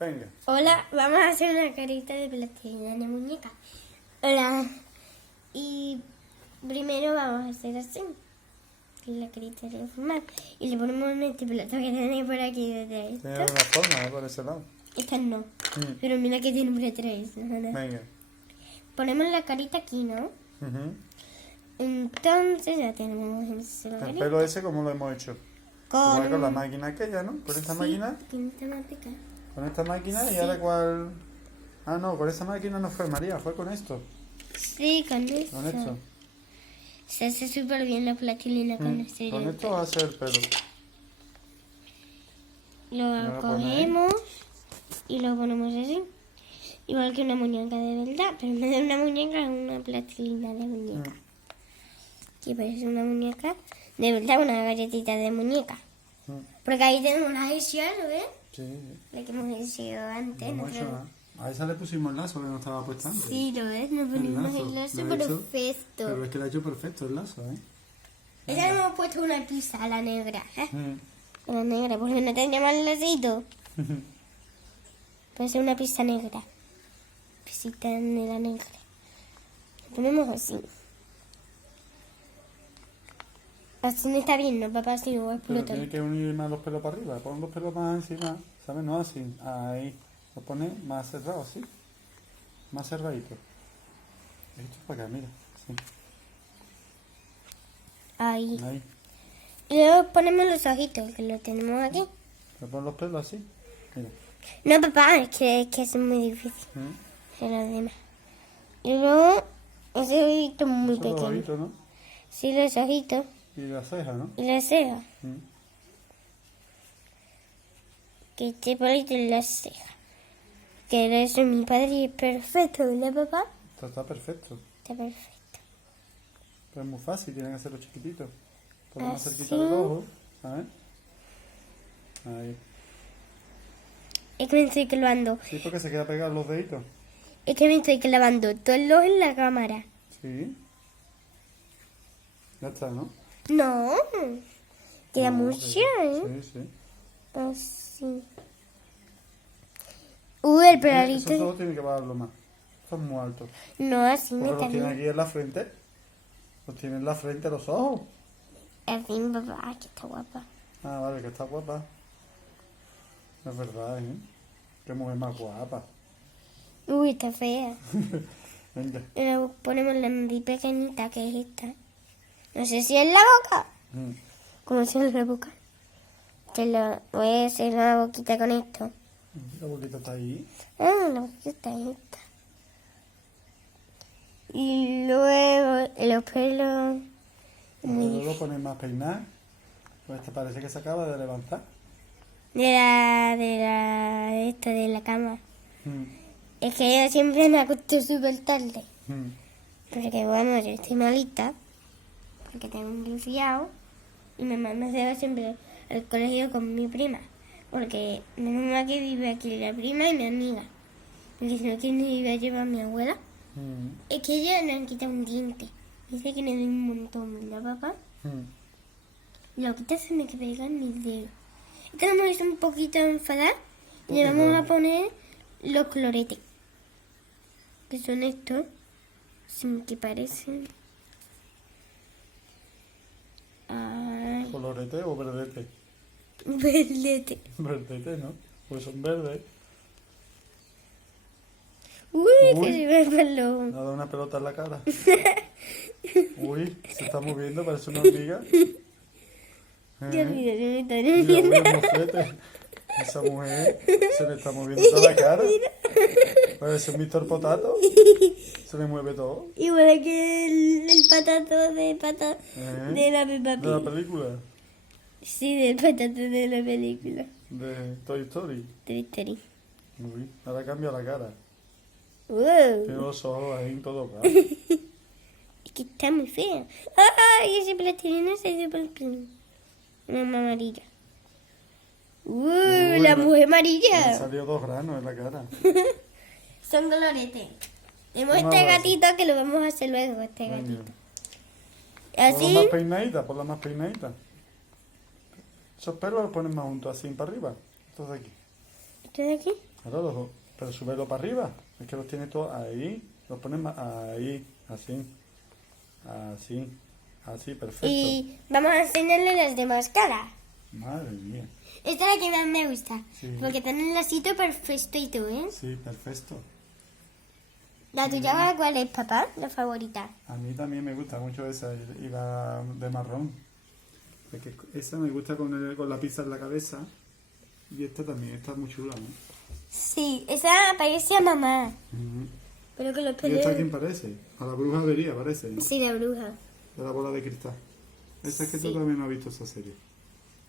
Venga. Hola, vamos a hacer una carita de plastilina de muñeca. Hola. Y primero vamos a hacer así. La carita de formal. Y le ponemos en este plato que tenéis por aquí detrás. Tiene una forma, por ese lado. Esta no. Pero mira que tiene por detrás. Venga. Ponemos la carita aquí, ¿no? Ujú. Entonces ya tenemos la El carita. pelo ese, ¿cómo lo hemos hecho? Con la máquina aquella, ¿no? Con esta máquina. Con esta máquina. Con esta máquina Sí. y ahora cuál... Ah, no, con esa máquina no fue María, fue con esto. Sí, con esto. Con esto. Se hace súper bien la plastilina con este. Con esto va a ser el pelo. Lo cogemos y lo ponemos así. Igual que una muñeca de verdad, pero en vez de una muñeca es una plastilina de muñeca. Que parece una muñeca de verdad, una galletita de muñeca. Porque ahí tenemos la hecha, ¿lo ves? Sí. La que hemos hecho antes. No hemos hecho nada. A esa le pusimos el lazo que no estaba puesto antes. Sí, lo ves, nos ponemos el lazo Lo ha hecho, perfecto. pero es que le ha hecho perfecto el lazo, ¿eh? Esa le hemos puesto una pizza a la negra, ¿eh? A la negra, porque no tenía más lacito. Puede ser una pizza negra. Pisita negra negra. Lo ponemos así. Así no está bien, ¿no, papá? Si no Pero explota. tiene que unir más los pelos para arriba. Pon los pelos más encima, ¿sabes? No así. Ahí. Lo pone más cerrado, así. Más cerradito. Esto es para acá, mira. Sí. Ahí. Ahí. Y luego ponemos los ojitos, que lo tenemos aquí. Le pon los pelos así. Mira. No, papá, es que es muy difícil. Hacer los demás. Y luego, ese ojito muy Son los pequeño. ojitos, ¿no? Sí, los ojitos. Y la ceja, ¿no? Y la ceja. Mm. Que esté polito en la ceja. Que eso mi padre es perfecto, ¿verdad, papá? Esto está perfecto. Está perfecto. Pero es muy fácil, tienen que hacerlo chiquitito. Por lo más Así. cerquita del ojo, ¿sabes? Ahí. Es que me estoy clavando. Sí, porque se queda pegado los deditos. Es que me estoy clavando todo el ojo en la cámara. Sí. Ya está, ¿no? No. Queda No, mucho, ¿eh? Sí, sí. Así. Uy, el Eso peladito. todo tiene que bajarlo más. Eso es muy alto. No, así Porque no los tiene está aquí en la frente. Los tiene en la frente los ojos. así, papá, que está guapa. Ah, vale, que está guapa. Es verdad, ¿eh? Qué mujer más guapa. Uy, está fea. Venga. Y luego ponemos la nariz pequeñita, que es esta. No sé si es la boca. ¿Cómo se llama la boca? Voy a hacer la boquita con esto. La boquita está ahí. Ah, la boquita es esta. Y luego los pelos. Luego lo pones más peinado. Pues te parece que se acaba de levantar. De la cama. Es que yo siempre me acuesto súper tarde. Porque bueno, yo estoy malita. Porque tengo un resfriado. Y mi mamá me lleva siempre al colegio con mi prima. Porque mi mamá que vive aquí, la prima y mi amiga. Porque si no, ¿quién me iba a llevar a mi abuela? Es que ella le han quitado un diente. Dice que le doy un montón, ¿verdad, papá? Lo quita se me pega en mis dedos. Esta vamos a ir un poquito enfadar y le vamos a poner los coloretes. Que son estos. Sin que parecen. Ay, ¿Colorete o verdete? verdete. Verdete, ¿no? Pues son verdes. Uy, Uy. que se me peló. Me ha dado una pelota en la cara. Uy, se está moviendo, parece una hormiga. Dios mío, se me está Mira, moviendo. uy, moflete. Esa mujer se le está moviendo toda la cara. Parece un Mr. Potato. Se le mueve todo. Igual que el patato de de la Peppa De la Pig. película. Sí, del patato de la película. De Toy Story. Toy Story. Uy, ahora cambia la cara. Wow. Tiene los ojos ahí en todo lado. Es que está muy fea. ¡Ay! Ese plastilina se hizo por una amarilla. Uy, La mujer Le amarilla. han salido 2 granos en la cara. Son coloretes. Tenemos Una este base. gatito que lo vamos a hacer luego, este Venga. gatito. Por la Así. más peinadita, por la más peinadita. Esos pelos los pones más juntos, así para arriba. Estos de aquí. ¿Este de aquí? Ahora pero súbelo para arriba. Es que los tiene todos ahí. Los pones ahí, así. Así, perfecto. Y vamos a enseñarle las demás caras. Madre mía. Esta es la que más me gusta. Sí. Porque tiene el lasito perfecto y todo, ¿eh? Sí, perfecto. ¿La tuya cuál es, papá? La favorita. A mí también me gusta mucho esa y la de marrón. Porque esa me gusta con la pizza en la cabeza. Y esta también, esta es muy chula, ¿no? Sí, esa parece a mamá. Ujú. Pero con los ¿Y esta a pelos... quién parece? A la bruja avería parece, ¿no? Sí, la bruja. De la bola de cristal. Esa es que tú Sí. también no has visto esa serie.